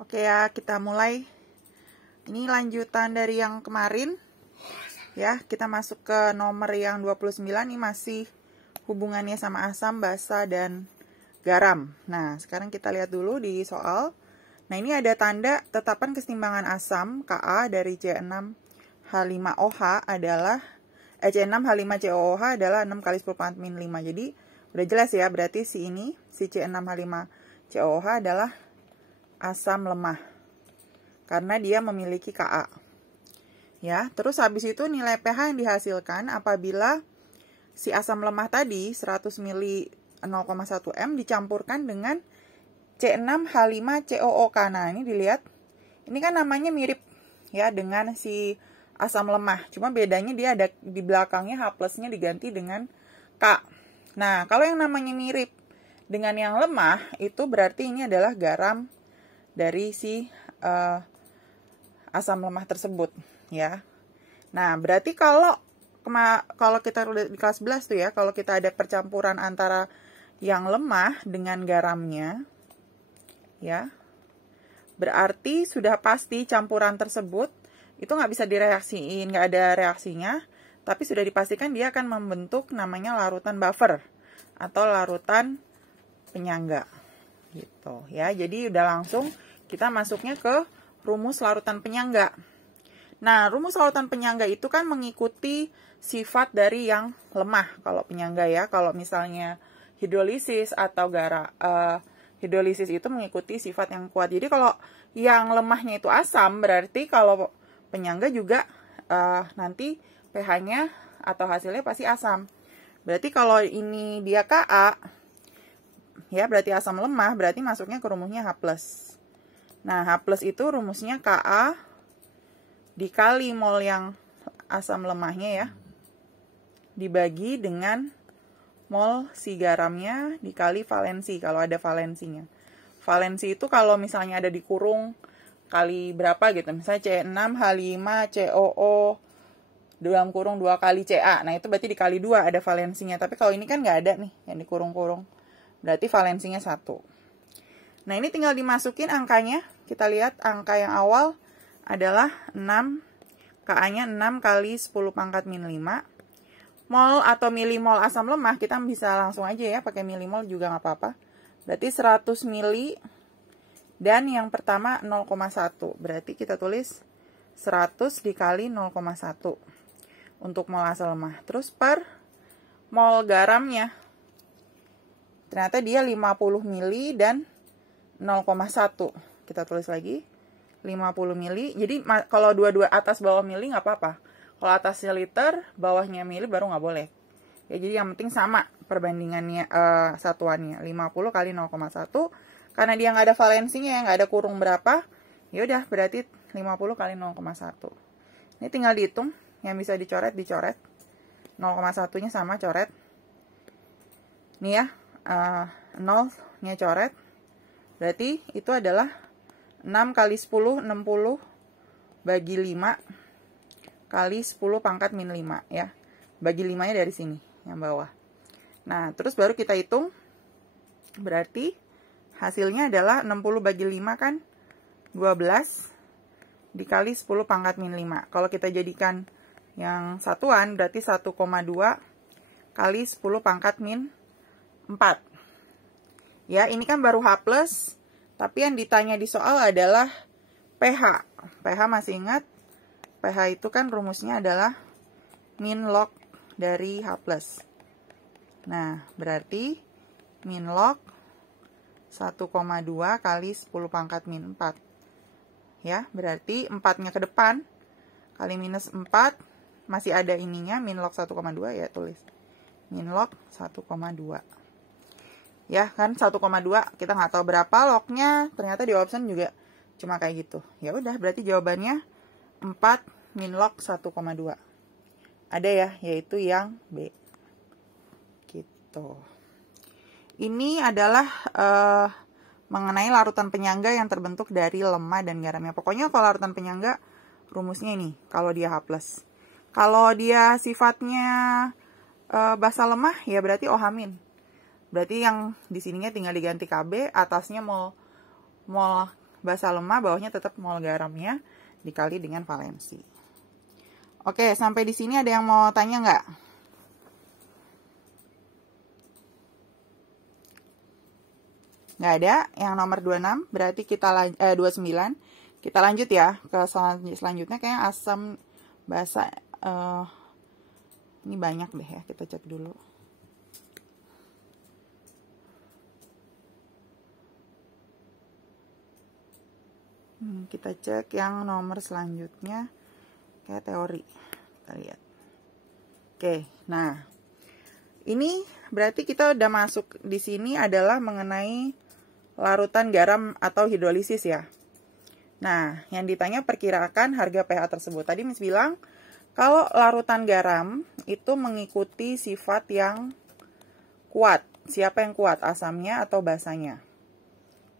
Oke ya, kita mulai. Ini lanjutan dari yang kemarin. Ya, kita masuk ke nomor yang 29. Ini masih hubungannya sama asam, basa, dan garam. Nah, sekarang kita lihat dulu di soal. Nah, ini ada tanda tetapan kesetimbangan asam Ka dari C6H5OH adalah C6H5COOH adalah 6 kali 10 pangkat min 5. Jadi, udah jelas ya, berarti si C6H5COOH adalah asam lemah. Karena dia memiliki Ka. Ya, terus habis itu nilai pH yang dihasilkan apabila si asam lemah tadi 100 ml 0,1 m dicampurkan dengan C6H5COOK. Nah, ini dilihat. Ini kan namanya mirip ya dengan si asam lemah. Cuma bedanya dia ada di belakangnya H plusnya diganti dengan K. Nah, kalau yang namanya mirip dengan yang lemah, itu berarti ini adalah garam dari si asam lemah tersebut. Ya. Nah, berarti kalau kita udah di kelas 11 tuh ya, kalau kita ada percampuran antara yang lemah dengan garamnya, ya, berarti sudah pasti campuran tersebut itu nggak bisa direaksiin, nggak ada reaksinya, tapi sudah dipastikan dia akan membentuk namanya larutan buffer atau larutan penyangga, gitu ya. Jadi udah langsung kita masuknya ke rumus larutan penyangga. Nah, rumus larutan penyangga itu kan mengikuti sifat dari yang lemah kalau penyangga ya. Kalau misalnya hidrolisis atau hidrolisis itu mengikuti sifat yang kuat. Jadi kalau yang lemahnya itu asam, berarti kalau penyangga juga nanti pH-nya atau hasilnya pasti asam. Berarti kalau ini dia Ka, ya berarti asam lemah, berarti masuknya ke rumusnya H+. Nah, H+ itu rumusnya Ka dikali mol yang asam lemahnya ya, dibagi dengan mol si garamnya dikali valensi kalau ada valensinya. Valensi itu kalau misalnya ada dikurung kali berapa gitu, misalnya C6H5COO dalam kurung 2 kali Ca. Nah, itu berarti dikali 2 ada valensinya. Tapi kalau ini kan nggak ada nih yang dikurung-kurung. Berarti valensinya 1. Nah, ini tinggal dimasukin angkanya. Kita lihat angka yang awal adalah 6. Ka-nya 6 kali 10 pangkat min 5. Mol atau milimol asam lemah kita bisa langsung aja ya, pakai milimol juga nggak apa-apa. Berarti 100 mili dan yang pertama 0,1. Berarti kita tulis 100 dikali 0,1 untuk mol asam lemah. Terus per mol garamnya. Ternyata dia 50 mili dan 0,1. Kita tulis lagi 50 mili. Jadi kalau dua-dua atas bawah mili nggak apa-apa. Kalau atasnya liter, bawahnya mili baru nggak boleh. Ya, jadi yang penting sama perbandingannya satuannya 50 kali 0,1. Karena dia nggak ada valensinya ya, nggak ada kurung berapa. Ya udah berarti 50 kali 0,1. Ini tinggal dihitung. Yang bisa dicoret 0,1-nya sama coret. Nih ya, 0-nya coret. Berarti itu adalah 6 kali 10, 60 bagi 5 kali 10 pangkat min 5 ya. Bagi 5-nya dari sini, yang bawah. Nah, terus baru kita hitung. Berarti hasilnya adalah 60 bagi 5 kan 12 dikali 10 pangkat min 5. Kalau kita jadikan yang satuan berarti 1,2 kali 10 pangkat min 4. Ya, ini kan baru H+, tapi yang ditanya di soal adalah pH. pH masih ingat? pH itu kan rumusnya adalah min log dari H+. Nah, berarti min log 1,2 kali 10 pangkat min 4. Ya, berarti 4-nya ke depan. Kali minus 4, masih ada ininya, min log 1,2 ya, tulis. Min log 1,2. Ya, kan 1,2, kita nggak tahu berapa lognya, ternyata di option juga cuma kayak gitu. Ya udah, berarti jawabannya 4 min log 1,2. Ada ya, yaitu yang B. Gitu. Ini adalah mengenai larutan penyangga yang terbentuk dari lemah dan garamnya. Pokoknya kalau larutan penyangga, rumusnya ini, kalau dia H+. Kalau dia sifatnya basa lemah, ya berarti OH-. Berarti yang di sininya tinggal diganti KB, atasnya mol basa lemah, bawahnya tetap mol garamnya dikali dengan valensi. Oke, sampai di sini ada yang mau tanya nggak? Nggak ada. Yang nomor 26 berarti kita 29. Kita lanjut ya ke selanjutnya, kayak asam basa. Ini banyak deh ya, kita cek dulu. Kita cek yang nomor selanjutnya, kayak teori. Kita lihat. Oke, nah ini berarti kita udah masuk di sini adalah mengenai larutan garam atau hidrolisis ya. Nah, yang ditanya perkirakan harga pH tersebut. Tadi Miss bilang kalau larutan garam itu mengikuti sifat yang kuat. Siapa yang kuat, asamnya atau basanya?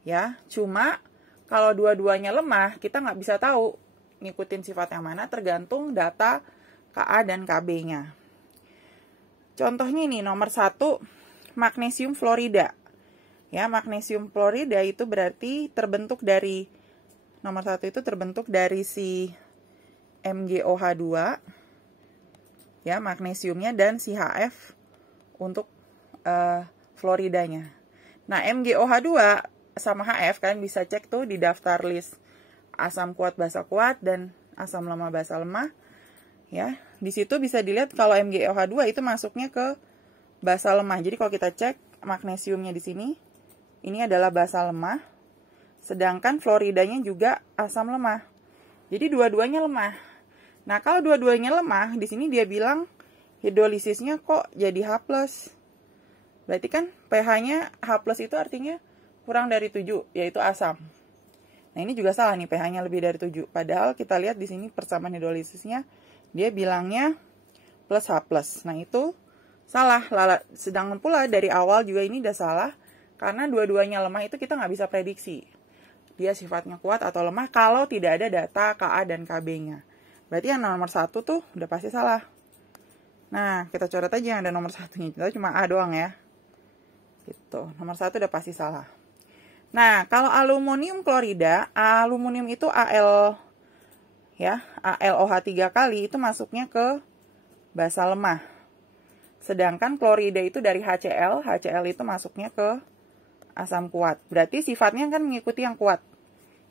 Ya, cuma kalau dua-duanya lemah, kita nggak bisa tahu ngikutin sifat yang mana, tergantung data Ka dan Kb-nya. Contohnya ini, nomor 1, magnesium fluorida. Ya, magnesium fluorida itu berarti terbentuk dari, nomor 1 itu terbentuk dari si MgOH2, ya, magnesiumnya, dan si Hf untuk fluoridanya. Nah, MgOH2 sama HF kalian bisa cek tuh di daftar list asam kuat basa kuat dan asam lemah basa lemah. Ya, di situ bisa dilihat kalau MgOH2 itu masuknya ke basa lemah. Jadi kalau kita cek magnesiumnya di sini, ini adalah basa lemah, sedangkan fluoridanya juga asam lemah. Jadi dua-duanya lemah. Nah, kalau dua-duanya lemah, di sini dia bilang hidrolisisnya kok jadi H+. Berarti kan pH-nya H+ itu artinya kurang dari 7, yaitu asam. Nah, ini juga salah nih, pH-nya lebih dari 7. Padahal kita lihat di sini persamaan hidrolisisnya, dia bilangnya plus H+. Nah, itu salah. Sedangkan pula dari awal juga ini udah salah, karena dua-duanya lemah itu kita nggak bisa prediksi. Dia sifatnya kuat atau lemah kalau tidak ada data Ka dan Kb-nya. Berarti yang nomor 1 tuh udah pasti salah. Nah, kita coret aja yang ada nomor 1-nya. Kita cuma A doang ya. Gitu. Nomor 1 udah pasti salah. Nah, kalau aluminium klorida, aluminium itu Al, ya, AlOH 3 kali itu masuknya ke basa lemah. Sedangkan klorida itu dari HCl, HCl itu masuknya ke asam kuat. Berarti sifatnya kan mengikuti yang kuat,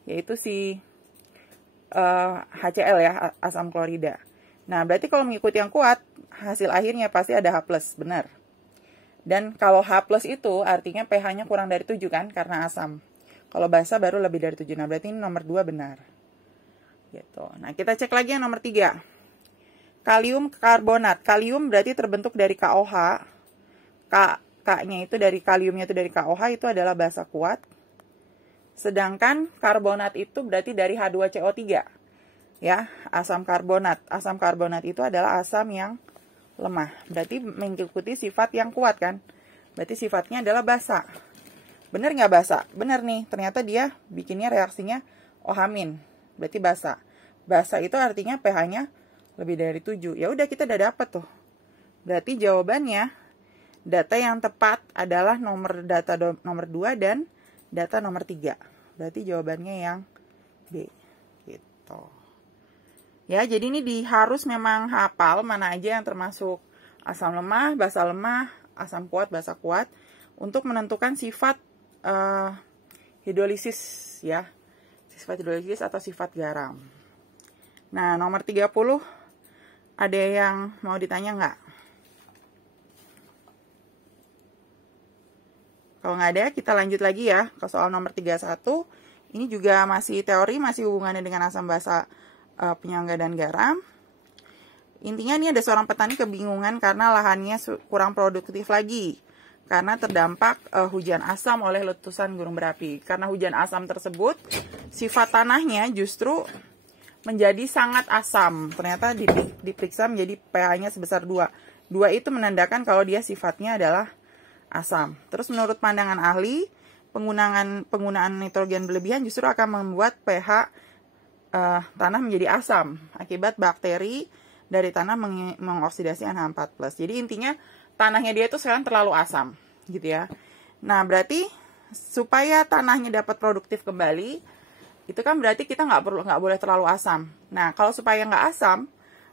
yaitu si HCl ya, asam klorida. Nah, berarti kalau mengikuti yang kuat, hasil akhirnya pasti ada H+, benar. Dan kalau H+ itu artinya pH-nya kurang dari 7 kan, karena asam. Kalau basa baru lebih dari 7. Nah, berarti ini nomor 2 benar. Gitu. Nah, kita cek lagi yang nomor 3. Kalium karbonat. Kalium berarti terbentuk dari KOH. K-nya itu dari kaliumnya itu dari KOH, itu adalah basa kuat. Sedangkan karbonat itu berarti dari H2CO3. Ya, asam karbonat. Asam karbonat itu adalah asam yang lemah. Berarti mengikuti sifat yang kuat kan? Berarti sifatnya adalah basa. Bener nggak basa? Bener nih. Ternyata dia bikinnya reaksinya OH-. Berarti basa. Basa itu artinya pH-nya lebih dari 7. Ya udah, kita udah dapet tuh. Berarti jawabannya data yang tepat adalah data nomor 2 dan data nomor 3. Berarti jawabannya yang B. Gitu. Ya, jadi ini harus memang hafal mana aja yang termasuk asam lemah, basa lemah, asam kuat, basa kuat, untuk menentukan sifat hidrolisis ya. Sifat hidrolisis atau sifat garam. Nah, nomor 30 ada yang mau ditanya nggak? Kalau nggak ada, kita lanjut lagi ya ke soal nomor 31. Ini juga masih teori, masih hubungannya dengan asam basa, penyangga dan garam. Intinya ini ada seorang petani kebingungan karena lahannya kurang produktif lagi karena terdampak hujan asam oleh letusan gunung berapi. Karena hujan asam tersebut, sifat tanahnya justru menjadi sangat asam. Ternyata diperiksa menjadi pH-nya sebesar 2. 2 itu menandakan kalau dia sifatnya adalah asam. Terus menurut pandangan ahli, penggunaan nitrogen berlebihan justru akan membuat pH tanah menjadi asam akibat bakteri dari tanah mengoksidasi NH4+. Jadi intinya tanahnya dia itu sekarang terlalu asam gitu ya. Nah, berarti supaya tanahnya dapat produktif kembali, itu kan berarti kita nggak boleh terlalu asam. Nah, kalau supaya nggak asam,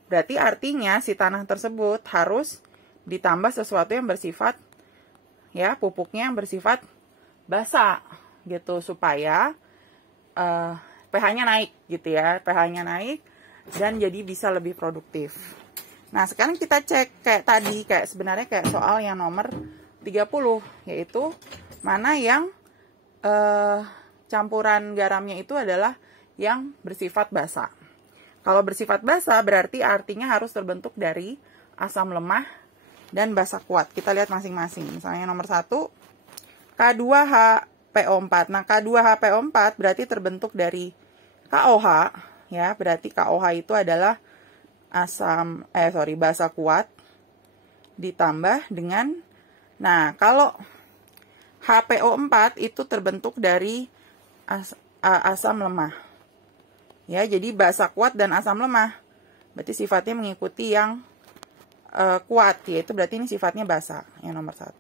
berarti artinya si tanah tersebut harus ditambah sesuatu yang bersifat, ya, pupuknya yang bersifat basa gitu, supaya pH-nya naik gitu ya, pH-nya naik dan jadi bisa lebih produktif. Nah, sekarang kita cek kayak tadi, sebenarnya kayak soal yang nomor 30, yaitu mana yang campuran garamnya itu adalah yang bersifat basa. Kalau bersifat basa berarti artinya harus terbentuk dari asam lemah dan basa kuat. Kita lihat masing-masing. Misalnya nomor 1, K2HPO4. Nah, K2HPO4 berarti terbentuk dari KOH, ya. Berarti KOH itu adalah basa kuat ditambah dengan, nah, kalau HPO4 itu terbentuk dari asam lemah. Ya, jadi basa kuat dan asam lemah. Berarti sifatnya mengikuti yang kuat, yaitu berarti ini sifatnya basa, yang nomor 1.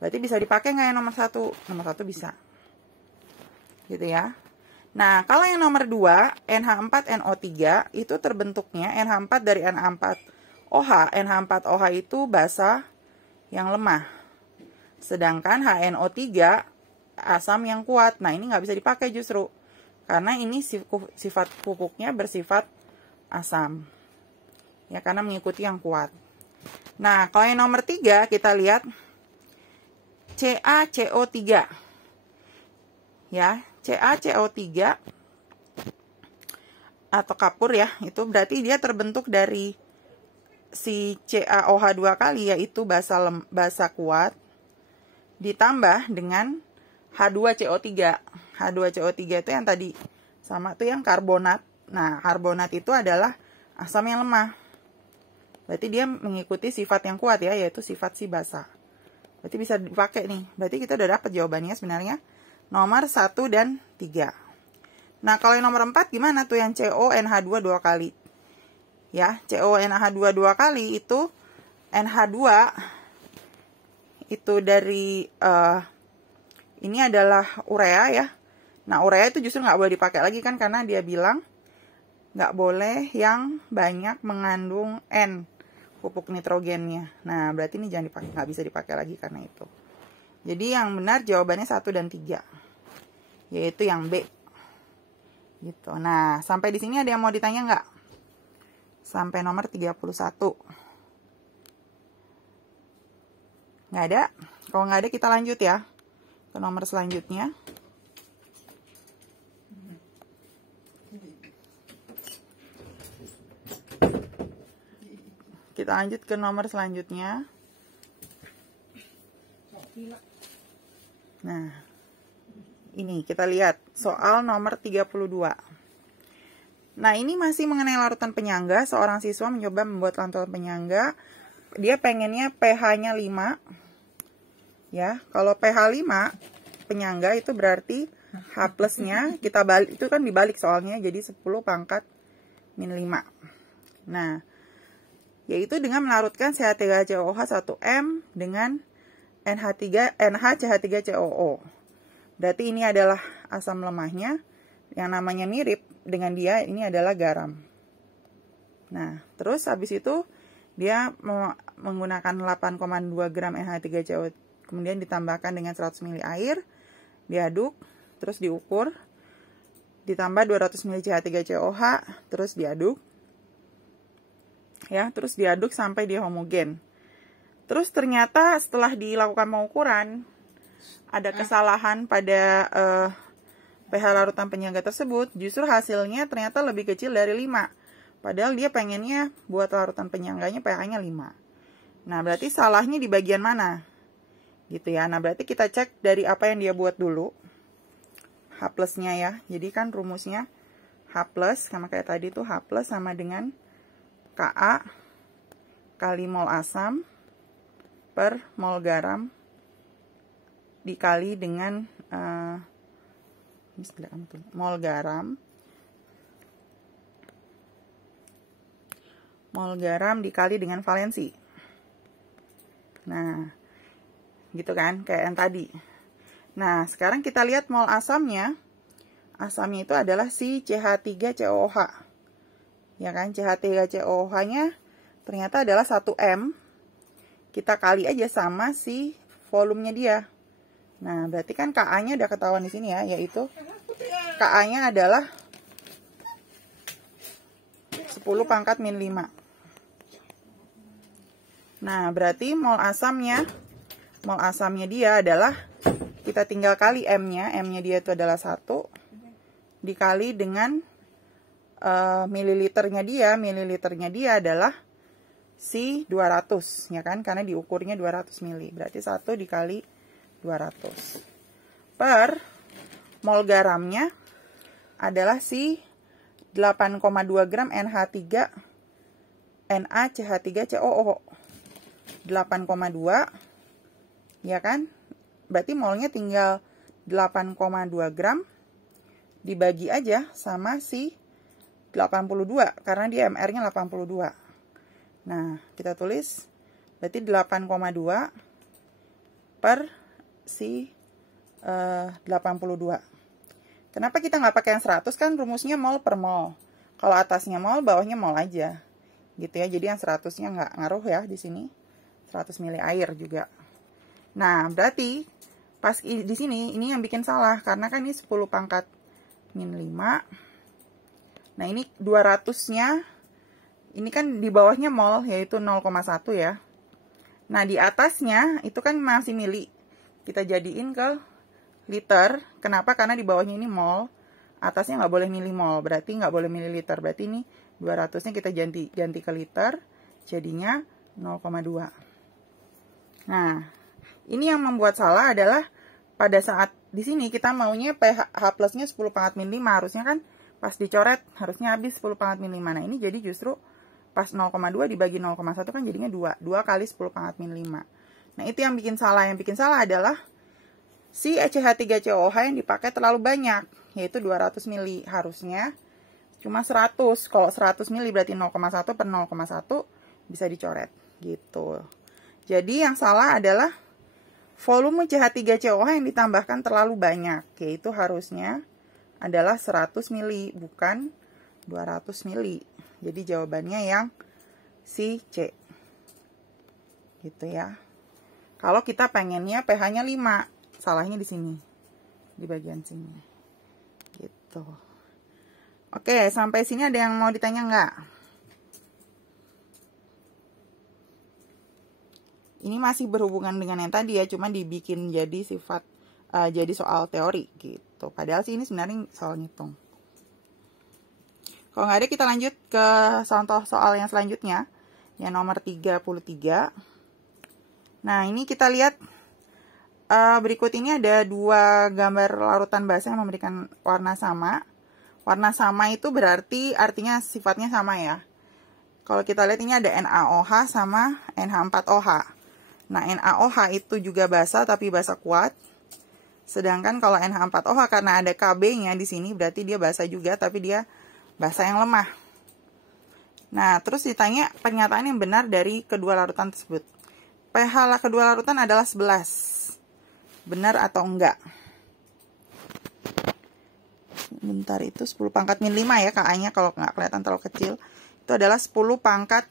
Berarti bisa dipakai nggak yang nomor 1? Nomor 1 bisa. Gitu ya. Nah, kalau yang nomor 2, NH4NO3, itu terbentuknya NH4 dari NH4OH. NH4OH itu basa yang lemah. Sedangkan HNO3 asam yang kuat. Nah, ini nggak bisa dipakai justru. Karena ini sifat pupuknya bersifat asam. Ya, karena mengikuti yang kuat. Nah, kalau yang nomor 3, kita lihat CaCO3. Ya, CaCO3 atau kapur ya, itu berarti dia terbentuk dari si CaOH 2 kali, yaitu basa kuat ditambah dengan H2CO3. H2CO3 itu yang tadi sama tuh yang karbonat. Nah, karbonat itu adalah asam yang lemah. Berarti dia mengikuti sifat yang kuat ya, yaitu sifat si basa. Berarti bisa dipakai nih. Berarti kita udah dapat jawabannya sebenarnya nomor 1 dan 3. Nah, kalau yang nomor 4 gimana tuh yang CONH2 2 kali? Ya, CONH2 2 kali itu NH2 itu dari ini adalah urea ya. Nah, urea itu justru nggak boleh dipakai lagi kan, karena dia bilang nggak boleh yang banyak mengandung N, pupuk nitrogennya. Nah, berarti ini jangan dipakai, nggak bisa dipakai lagi karena itu. Jadi yang benar jawabannya 1 dan 3, yaitu yang B. Gitu. Nah, sampai di sini ada yang mau ditanya nggak? Sampai nomor 31. Nggak ada? Kalau nggak ada kita lanjut ya ke nomor selanjutnya. Kita lanjut ke nomor selanjutnya. Nah, ini kita lihat soal nomor 32. Nah, ini masih mengenai larutan penyangga. Seorang siswa mencoba membuat larutan penyangga. Dia pengennya pH-nya 5. Ya, kalau pH 5 penyangga itu berarti H plusnya kita balik, itu kan dibalik soalnya, jadi 10 pangkat min 5. Nah, yaitu dengan melarutkan CH3COOH 1M dengan NHCH3COO. Berarti ini adalah asam lemahnya, yang namanya mirip dengan dia, ini adalah garam. Nah, terus habis itu dia menggunakan 8,2 gram NH3COO, kemudian ditambahkan dengan 100 ml air, diaduk, terus diukur, ditambah 200 ml CH3COOH, terus diaduk. Ya, terus diaduk sampai dia homogen. Terus ternyata setelah dilakukan pengukuran, ada kesalahan pada pH larutan penyangga tersebut. Justru hasilnya ternyata lebih kecil dari 5. Padahal dia pengennya buat larutan penyangganya pH-nya 5. Nah, berarti salahnya di bagian mana? Gitu ya. Nah, berarti kita cek dari apa yang dia buat dulu. H plusnya ya. Jadi kan rumusnya H plus, sama kayak tadi tuh H plus sama dengan Ka kali mol asam per mol garam dikali dengan mol garam dikali dengan valensi. Nah, gitu kan, kayak yang tadi. Nah, sekarang kita lihat mol asamnya asamnya itu adalah si CH3COOH. Ya kan, CH3COOH-nya ternyata adalah 1M. Kita kali aja sama si volumenya dia. Nah, berarti kan Ka-nya udah ketahuan di sini ya, yaitu Ka-nya adalah 10 pangkat min 5. Nah, berarti mol asamnya dia adalah, kita tinggal kali M-nya. M-nya dia itu adalah 1 dikali dengan mililiternya dia. Mililiternya dia adalah si 200, ya kan? Karena diukurnya 200 mili. Berarti 1 dikali 200. Per mol garamnya adalah si 8,2 gram NH3 NaCH3COO. 8,2, ya kan? Berarti molnya tinggal 8,2 gram dibagi aja sama si 82, karena dia MR-nya 82. Nah, kita tulis berarti 8,2 per si 82. Kenapa kita nggak pakai yang 100? Kan rumusnya mol per mol. Kalau atasnya mol, bawahnya mol aja. Gitu ya. Jadi yang 100-nya nggak ngaruh ya di sini. 100 mili air juga. Nah, berarti pas di sini ini yang bikin salah, karena kan ini 10 pangkat min 5. Nah, ini 200-nya ini kan di bawahnya mol, yaitu 0,1 ya. Nah, di atasnya itu kan masih mili. Kita jadiin ke liter. Kenapa? Karena di bawahnya ini mol, atasnya nggak boleh milimol, berarti nggak boleh mililiter. Berarti ini 200-nya kita ganti ke liter, jadinya 0,2. Nah, ini yang membuat salah adalah pada saat di sini kita maunya pH plusnya 10 pangkat min 5, harusnya kan pas dicoret harusnya habis 10 pangkat min 5. Nah, ini jadi justru pas 0,2 dibagi 0,1 kan jadinya 2. 2 kali 10 pangkat min 5. Nah, itu yang bikin salah. Yang bikin salah adalah si CH3COOH yang dipakai terlalu banyak, yaitu 200 mili. Harusnya cuma 100. Kalau 100 mili berarti 0,1 per 0,1 bisa dicoret. Gitu. Jadi yang salah adalah volume CH3COOH yang ditambahkan terlalu banyak, yaitu harusnya adalah 100 mili, bukan 200 mili. Jadi jawabannya yang si C. Gitu ya. Kalau kita pengennya pH-nya 5, salahnya di sini. Di bagian sini. Gitu. Oke, sampai sini ada yang mau ditanya nggak? Ini masih berhubungan dengan yang tadi ya, cuma dibikin jadi jadi soal teori gitu. Padahal sih ini sebenarnya soal ngitung. Kalau nggak ada, kita lanjut ke contoh soal yang selanjutnya, yang nomor 33. Nah, ini kita lihat berikut ini ada 2 gambar larutan basa yang memberikan warna sama. Warna sama itu berarti artinya sifatnya sama ya. Kalau kita lihat ini ada NaOH sama NH4OH. Nah, NaOH itu juga basa tapi basa kuat. Sedangkan kalau NH4OH karena ada Kb-nya di sini berarti dia basa juga tapi dia basa yang lemah. Nah, terus ditanya pernyataan yang benar dari kedua larutan tersebut. pH kedua larutan adalah 11. Benar atau enggak? Bentar, itu 10 pangkat min 5 ya Ka-nya, kalau nggak kelihatan terlalu kecil. Itu adalah 10 pangkat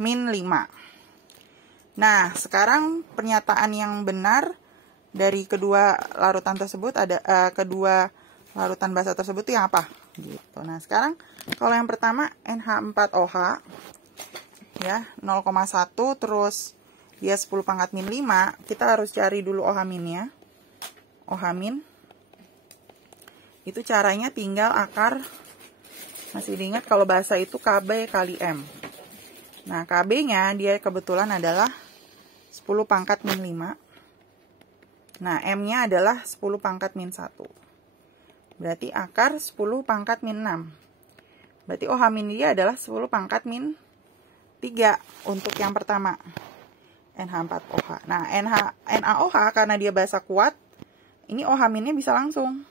min 5. Nah, sekarang pernyataan yang benar dari kedua larutan tersebut kedua larutan basa tersebut itu yang apa? Gitu. Nah, sekarang kalau yang pertama NH4OH ya 0,1 terus dia 10 pangkat min 5, kita harus cari dulu OH minnya. OH min itu caranya tinggal akar, masih diingat kalau basa itu Kb kali M. Nah, Kb-nya dia kebetulan adalah 10 pangkat min 5. Nah, M-nya adalah 10 pangkat min 1. Berarti akar 10 pangkat min 6. Berarti OH min dia adalah 10 pangkat min 3 untuk yang pertama. NH4OH. Nah, NaOH karena dia basa kuat, ini OH minnya bisa langsung.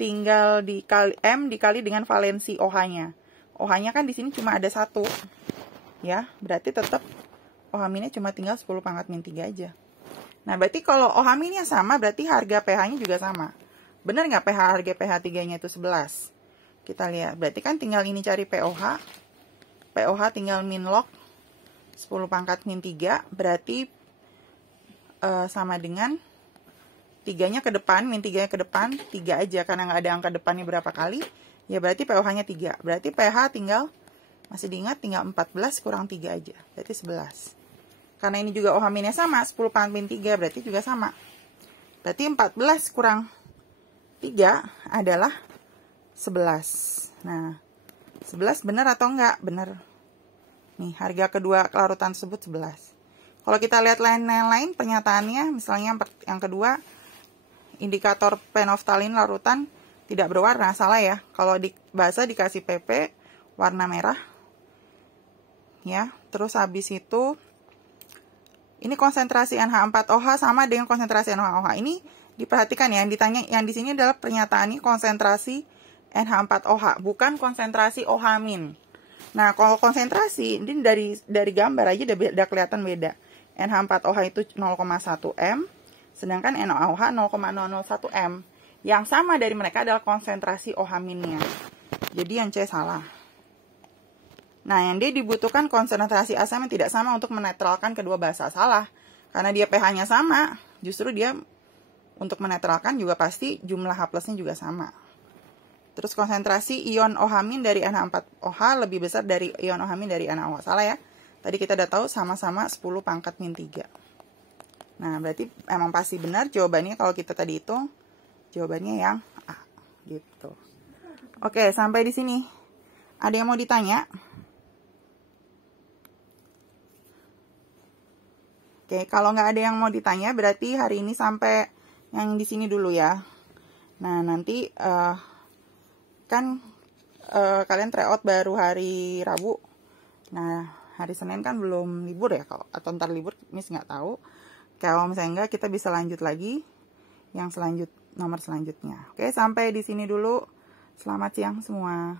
Tinggal dikali M dikali dengan valensi OH-nya. OH-nya kan di sini cuma ada 1. Ya, berarti tetap OH minnya cuma tinggal 10 pangkat min 3 aja. Nah, berarti kalau OH minnya sama, berarti harga pH-nya juga sama. Bener nggak harga pH 3-nya itu 11? Kita lihat, berarti kan tinggal ini cari POH. POH tinggal min log 10 pangkat min 3, berarti sama dengan 3-nya ke depan, min 3-nya ke depan, 3 aja, karena nggak ada angka depannya berapa kali, ya berarti POH-nya 3. Berarti pH tinggal, masih diingat, tinggal 14 kurang 3 aja, berarti 11. Karena ini juga OH minnya sama, 10 pangkat min 3, berarti juga sama. Berarti 14 kurang 3 adalah 11. Nah, 11 benar atau enggak? Benar. Nih, harga kedua larutan tersebut 11. Kalau kita lihat lain-lain pernyataannya, misalnya yang kedua, indikator penoftalin larutan tidak berwarna, salah ya. Kalau di bahasa dikasih PP warna merah. Ya, terus habis itu ini konsentrasi NH4OH sama dengan konsentrasi NH4OH. Ini diperhatikan ya, yang ditanya yang di sini adalah pernyataan ini konsentrasi NH4OH, bukan konsentrasi OH-. Nah, kalau konsentrasi ini dari gambar aja udah kelihatan beda. NH4OH itu 0,1 M, sedangkan NaOH 0,001 M. Yang sama dari mereka adalah konsentrasi OH-nya. Jadi yang C salah. Nah, yang D dibutuhkan konsentrasi asam yang tidak sama untuk menetralkan kedua basa. Salah. Karena dia pH-nya sama, justru dia untuk menetralkan juga pasti jumlah H+-nya juga sama. Terus konsentrasi ion OH- dari NH4OH lebih besar dari ion OH- dari NaOH. Salah ya. Tadi kita udah tahu sama-sama 10 pangkat min 3. Nah, berarti emang pasti benar jawabannya kalau kita tadi hitung. Jawabannya yang A. Gitu. Oke, sampai di sini. Ada yang mau ditanya? Oke, kalau nggak ada yang mau ditanya, berarti hari ini sampai yang di sini dulu ya. Nah, nanti kan kalian tryout baru hari Rabu. Nah, hari Senin kan belum libur ya, kalau atau ntar libur, Miss nggak tahu. Kalau misalnya enggak, kita bisa lanjut lagi yang nomor selanjutnya. Oke, sampai di sini dulu. Selamat siang semua.